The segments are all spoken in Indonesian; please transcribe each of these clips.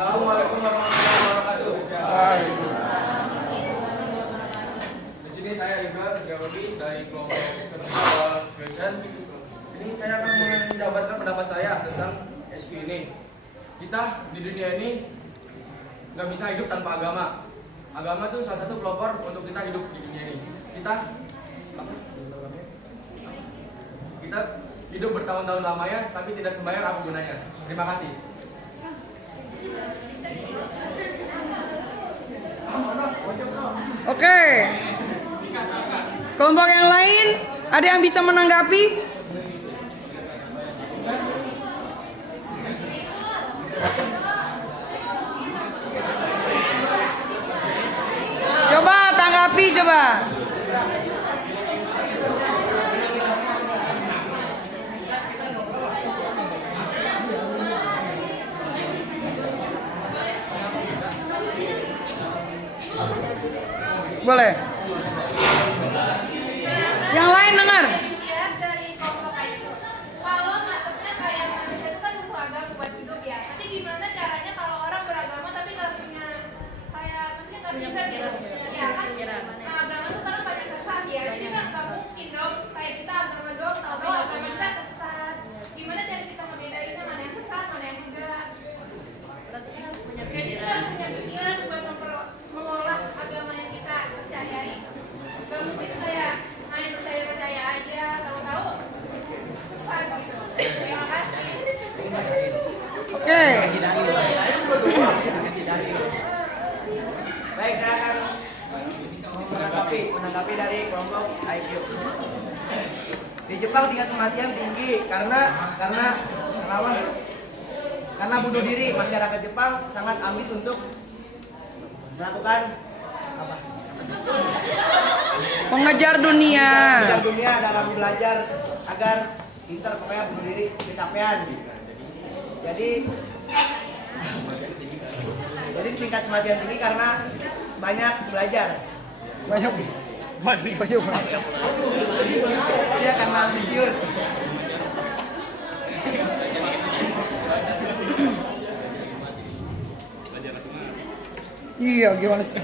Assalamualaikum warahmatullahi wabarakatuh. Di sini saya Ibra Sejawati dari kelompok Survival Creation. Sini saya akan menjabarkan pendapat saya tentang SQ ini. Kita di dunia ini nggak bisa hidup tanpa agama. Agama itu salah satu pelopor untuk kita hidup di dunia ini. Kita hidup bertahun-tahun lamanya, tapi tidak sembahyang, apa gunanya? Terima kasih. Oke. Kelompok yang lain, ada yang bisa menanggapi? Coba tanggapi, coba. Boleh. Yang lain dengar. Dari kelompok itu, kalau maksudnya kayak manusia itu kan butuh agama buat hidup ya. Tapi gimana caranya kalau orang beragama tapi nggak punya kayak maksudnya nggak pintar gitu? Ya kan? Nah, agama itu kan banyak sesat ya. Jadi kan nggak mungkin dong kayak kita agama doang tahu agama kita sesat. Gimana cara kita membedain mana yang sesat mana yang enggak? Jadi kita punya pikiran buat mengolah agama yang kita percayai. Gak mungkin kayak main percaya aja, tahu-tahu sesat gitu. Terima kasih. Oke. Baik, saya akan menanggapi dari kelompok IQ. Di Jepang tingkat kematian tinggi karena bunuh diri. Masyarakat Jepang sangat ambis untuk melakukan apa? Mengejar dunia. Mengejar dunia dalam belajar agar pintar, pokoknya bunuh diri kecapean. Jadi tingkat kematian tinggi karena banyak belajar. Banyak. Dia karena ambisius. Iya, gimana sih?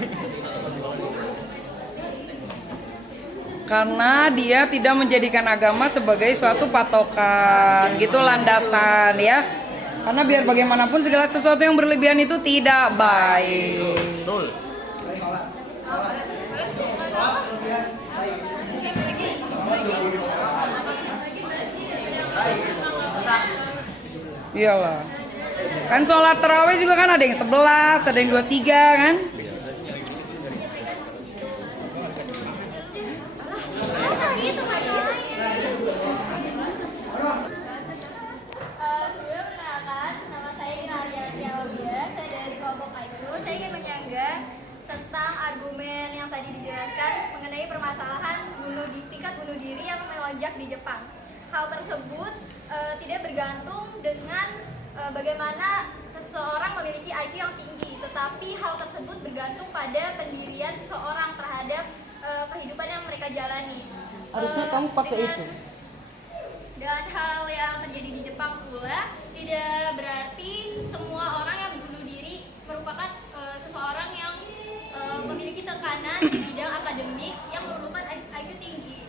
Karena dia tidak menjadikan agama sebagai suatu patokan, gitu, landasan ya. Karena biar bagaimanapun segala sesuatu yang berlebihan itu tidak baik. Betul. Iyalah. Kan sholat tarawih juga kan ada yang 11, ada yang 23 kan? Perkenalkan, nama saya Inalia Tialobia, saya dari kelompok itu. Saya ingin menyanggah tentang argumen yang tadi dijelaskan mengenai permasalahan tingkat bunuh diri yang melonjak di Jepang. Hal tersebut tidak bergantung dengan bagaimana seseorang memiliki IQ yang tinggi, tetapi hal tersebut bergantung pada pendirian seseorang terhadap kehidupan yang mereka jalani. Harusnya kamu pakai itu. Dan hal yang terjadi di Jepang pula tidak berarti semua orang yang bunuh diri merupakan seseorang yang memiliki tekanan di bidang akademik yang memerlukan IQ tinggi.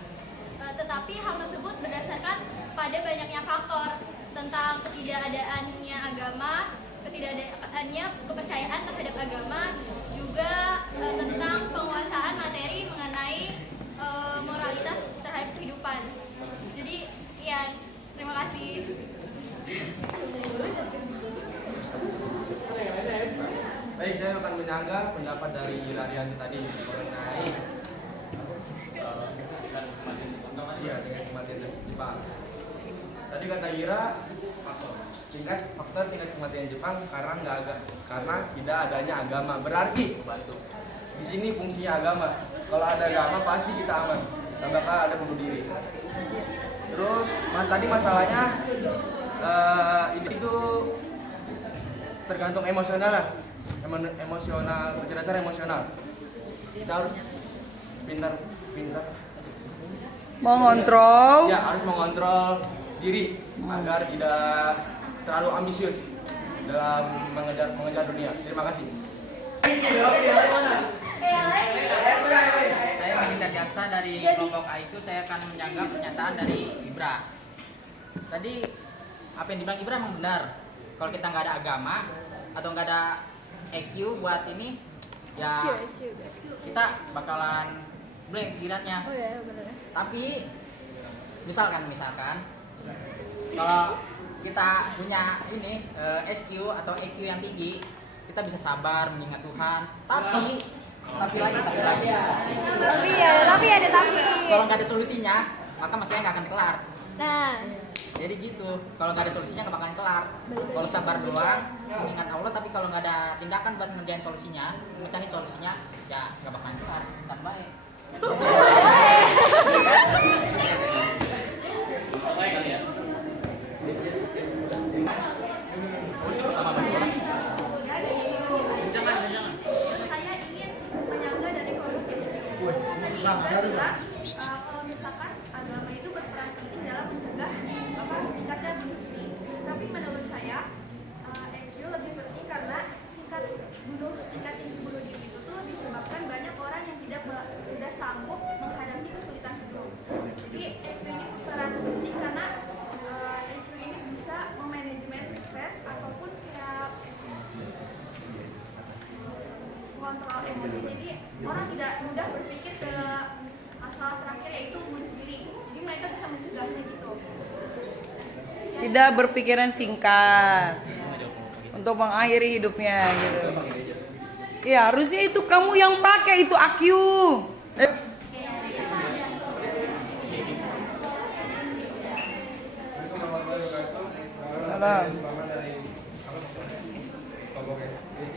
Tetapi hal tersebut berdasarkan pada banyaknya faktor tentang ketidakadaannya agama, ketidakadaannya kepercayaan terhadap agama, juga tentang penguasaan materi mengenai moralitas terhadap kehidupan. Jadi sekian, terima kasih. Baik, saya akan menyanggah pendapat dari Radianti tadi mengenai tingkat kematian Jepang. Tadi kata Ira, faktor tingkat kematian Jepang karena tidak adanya agama. Berarti di sini fungsinya agama. Kalau ada agama pasti kita aman, tak bakal ada bunuh diri. Terus tadi masalahnya ini tuh tergantung emosional lah, kecerdasan emosional. Kita harus pintar Mengontrol. ya, harus mengontrol diri agar tidak terlalu ambisius. dalam mengejar dunia. Terima kasih. Saya Wanita Jaksa dari kelompok IQ. Saya akan menyanggah pernyataan dari Ibra. Tadi apa yang dibilang Ibra memang benar. Kalau kita nggak ada agama atau nggak ada EQ buat ini, ya kita bakalan blank pikirannya. Oh iya, benar. Tapi misalkan kalau kita punya ini SQ atau EQ yang tinggi, kita bisa sabar mengingat Tuhan. Tapi lagi. Tapi ada tapi. Kalau nggak ada solusinya, maka masalahnya nggak akan kelar. Nah, Jadi gitu. Kalau nggak ada solusinya nggak bakalan kelar. Kalau sabar doang, mengingat Allah, tapi kalau nggak ada tindakan buat ngerjain solusinya, mecahin solusinya, ya nggak bakalan kelar. Kan baik. Saya ingin menyangga dari kelompok SQ. Dan juga kalau misalkan agama itu berperan penting dalam mencegah meningkatnya bunuh diri. Tapi menurut saya EQ lebih penting karena tingkat bunuh diri itu tuh disebabkan banyak orang yang tidak sanggup menghadapi kesulitan hidup. Jadi EQ ini berperan penting karena EQ ini bisa memanajemen stres ataupun kayak kontrol emosi. Jadi orang tidak mudah berpikir ke masalah terakhir yaitu bunuh diri. Jadi mereka bisa mencegahnya gitu. Tidak berpikiran singkat untuk mengakhiri hidupnya gitu. Ya harusnya itu kamu yang pakai itu AQ. Salam.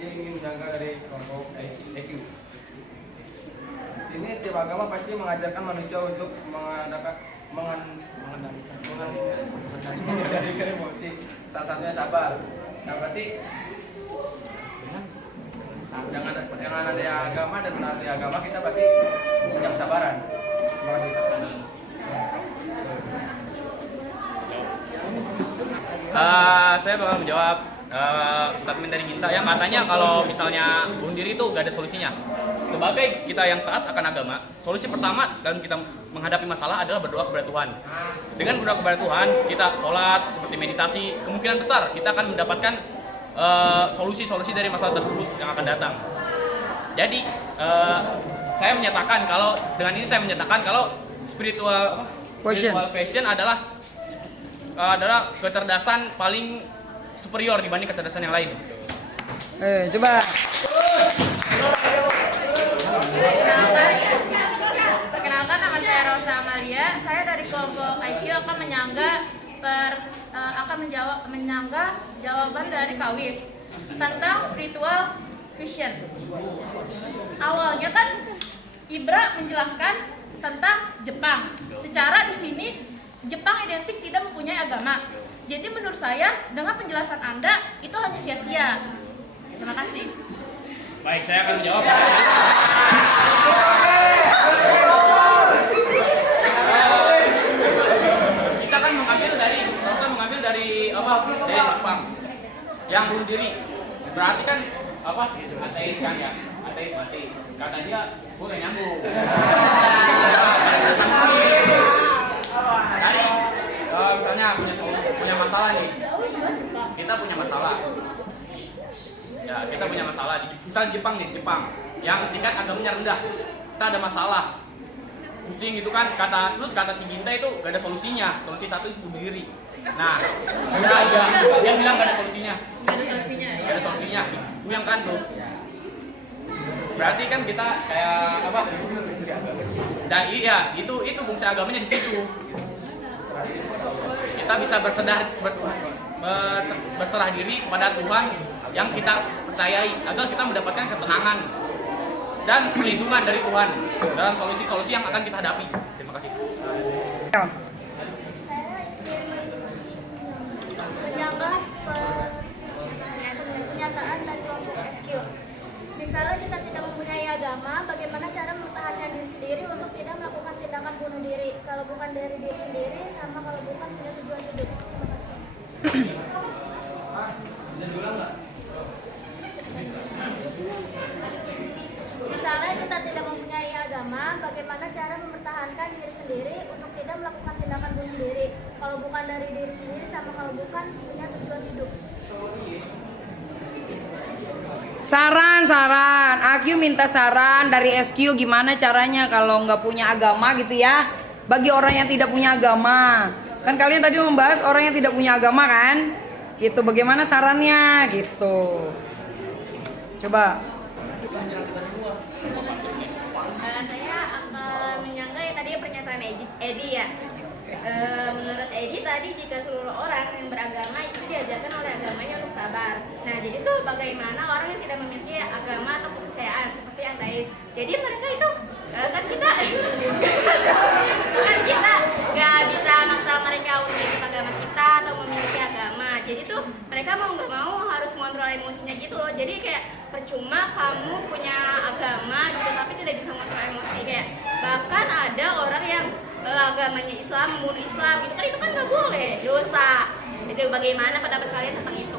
Ingin menjaga dari kelompok EQ. Sini setiap agama pasti mengajarkan manusia untuk mengendalikan emosi. Salah satunya sabar. Nah berarti jangan ada agama dan menaati agama, kita berarti sedang sabaran. Terima kasih. Saya bakal menjawab statement dari Ginta yang katanya kalau misalnya bunuh diri itu gak ada solusinya. Sebagai kita yang taat akan agama, solusi pertama dalam kita menghadapi masalah adalah berdoa kepada Tuhan. Dengan berdoa kepada Tuhan, kita sholat, seperti meditasi, kemungkinan besar kita akan mendapatkan solusi-solusi dari masalah tersebut yang akan datang. Jadi saya menyatakan kalau dengan ini saya menyatakan kalau spiritual question adalah kecerdasan paling superior dibanding kecerdasan yang lain. Coba. Perkenalkan, nama saya Rosa Amalia. Saya dari kelompok IQ akan menyanggah jawaban dari Kawis tentang spiritual vision. Awalnya kan Ibra menjelaskan tentang Jepang. Secara di sini Jepang identik tidak mempunyai agama. Jadi menurut saya dengan penjelasan Anda itu hanya sia-sia. Terima kasih. Baik, saya akan menjawab. Kita kan mengambil dari Jepang yang bunuh diri. Berarti kan ateis kan ya, ateis mati. Kata dia, gue gak nyambung. Misalnya punya masalah nih, kita punya masalah. Ya, kita punya masalah di Jepang nih, yang tingkat agamanya rendah. Kita ada masalah, pusing gitu kan, terus kata si Ginta itu gak ada solusinya. Solusi satu itu bunuh diri. Nah, dia bilang gak ada solusinya. Gak ada solusinya. Itu yang kan tuh. Berarti kan kita kayak apa? Nah, iya, itu fungsi agamanya di situ. Kita bisa berserah diri kepada Tuhan yang kita percayai agar kita mendapatkan ketenangan dan perlindungan dari Tuhan dalam solusi-solusi yang akan kita hadapi. Terima kasih. Menyanggah pernyataan dari kelompok SQ. Misalnya kita tidak mempunyai agama, bagaimana cara mempertahankan diri sendiri untuk tidak melakukan tindakan bunuh diri? Kalau bukan dari diri sendiri, sama kalau bukan punya tujuan hidup. Terima kasih. Bisa diulang nggak? kita melakukan tindakan bunuh diri. Kalau bukan dari diri sendiri sama kalau bukan punya tujuan hidup. Saran, Aku minta saran dari SQ gimana caranya kalau nggak punya agama gitu ya. Bagi orang yang tidak punya agama. Kan kalian tadi membahas orang yang tidak punya agama kan? Gitu, bagaimana sarannya gitu. Coba. Saya akan menyanggah ya tadi pernyataan Edi ya. Menurut Edi tadi jika seluruh orang yang beragama itu diajarkan oleh agamanya untuk sabar. Nah jadi tuh bagaimana orang yang tidak memiliki agama atau kepercayaan seperti ateis. Jadi mereka itu kan kita nggak bisa maksa mereka untuk ikut agama kita atau memiliki agama. Jadi tuh mereka mau nggak mau harus mengontrol emosinya gitu loh. Jadi kayak percuma kamu punya agama gitu tapi tidak bisa mengontrol emosi kayak bahkan ada orang yang agamanya Islam membunuh Islam itu kan nggak boleh, dosa. Itu bagaimana pendapat kalian tentang itu?